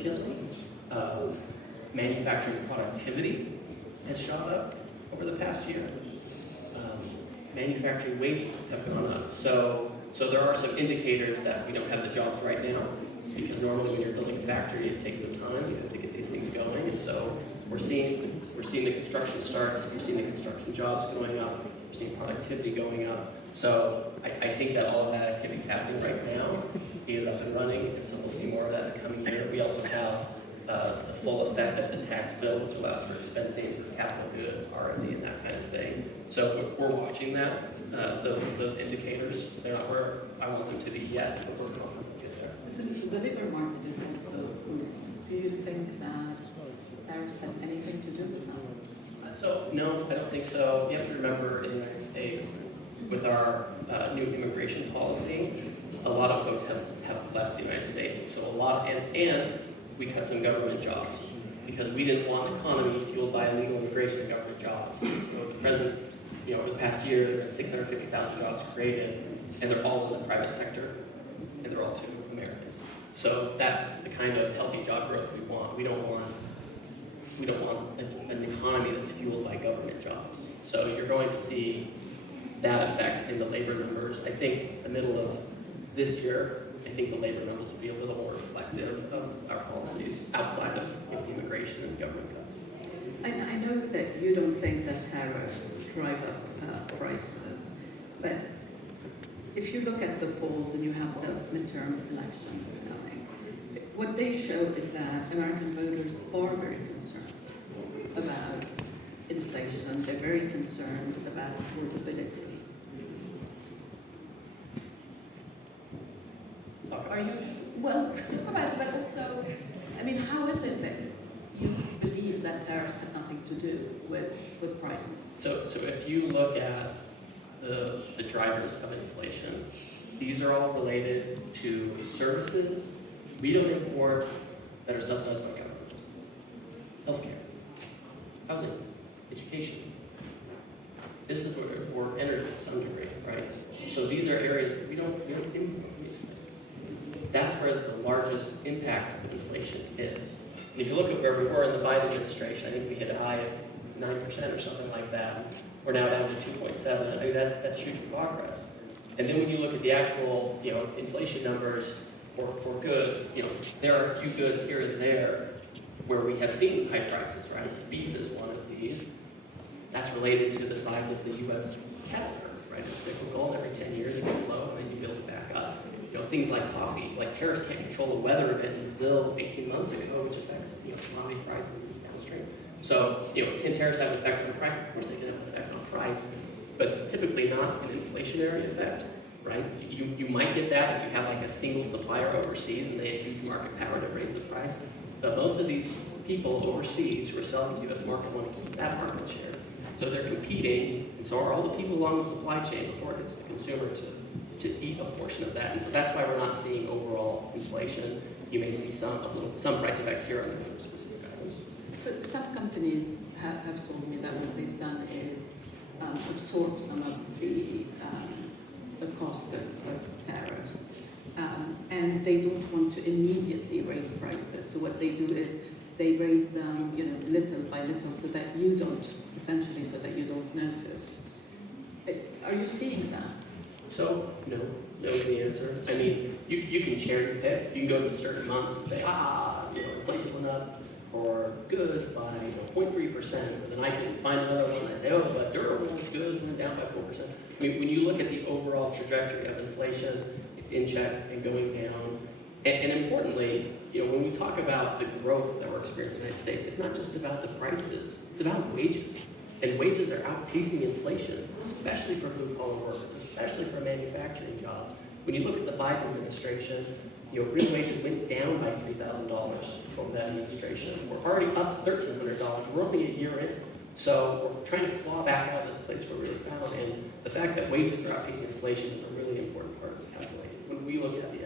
significantly. Manufacturing productivity has shot up over the past year. Manufacturing wages have gone up. So there are some indicators that we don't have the jobs right now, because normally when you're building a factory, it takes some time. You have to get these things going, and so we're seeing the construction starts, we're seeing the construction jobs going up, we're seeing productivity going up. So I think that all of that activity is happening right now, get it up and running, and so we'll see more of that in the coming year. We also have the full effect of the tax bill, which allows for expensing capital goods, R&D, and that kind of thing. So we're watching that, those indicators. They're not where I want them to be yet, but we're confident we'll get there. Listen, the labor market is also booming. Do you think that tariffs have anything to do with that? So no, I don't think so. You have to remember in the United States, with our new immigration policy, a lot of folks have left the United States. So and we cut some government jobs because we didn't want an economy fueled by illegal immigration and government jobs. Over the past year, there have been 650,000 jobs created, and they're all in the private sector, and they're all to Americans. So that's the kind of healthy job growth we want. We don't want an economy that's fueled by government jobs. So you're going to see that effect in the labor numbers. I think the middle of this year, I think the labor numbers will be a little more reflective of our policies outside of immigration and government cuts. I know that you don't think that tariffs drive up prices, but if you look at the polls and you have the midterm elections coming, what they show is that American voters are very concerned about inflation. They're very concerned about affordability. Are you, well, but also, I mean, how is it that you believe that tariffs have nothing to do with pricing? So if you look at the drivers of inflation, these are all related to services we don't import that are subsidized by government. Healthcare, housing, education. This is where energy to some degree, right? So these are areas that we don't import these things. That's where the largest impact of inflation is. And if you look at where we were in the Biden administration, I think we hit a high of 9% or something like that. We're now down to 2.7. I mean, that's huge progress. And then when you look at the actual, inflation numbers for goods, there are a few goods here and there where we have seen high prices, right? Beef is one of these. That's related to the size of the U.S. cattle herd, right? It's cyclical, and every 10 years it gets low, and then you build it back up. Things like coffee, like tariffs can't control the weather event in Brazil 18 months ago, which affects commodity prices downstream. So can tariffs have an effect on price? Of course they can have an effect on price, but it's typically not an inflationary effect, right? You might get that if you have like a single supplier overseas and they have huge market power to raise the price. But most of these people overseas who are selling to the U.S. market want to keep that market share. So they're competing, and so are all the people along the supply chain before it gets to the consumer to eat a portion of that. And so that's why we're not seeing overall inflation. You may see some price effects here and there for specific items. So some companies have told me that what they've done is absorb some of the cost of tariffs. And they don't want to immediately raise prices. So what they do is they raise them, little by little, so that you don't notice. Are you seeing that? So, no is the answer. I mean, you can cherry pick. You can go to a certain month and say, inflation went up for goods by 0.3%. And then I can find another one and I say, but durables goods went down by 4%. I mean, when you look at the overall trajectory of inflation, it's in check and going down. And importantly, when we talk about the growth that we're experiencing in the United States, it's not just about the prices, it's about wages. And wages are outpacing inflation, especially for blue-collar workers, especially for manufacturing jobs. When you look at the Biden administration, real wages went down by $3,000 over that administration. We're already up $1,300. We're only a year in. So we're trying to claw back out of this place where we really found. And the fact that wages are outpacing inflation is a really important part of the calculation when we look at the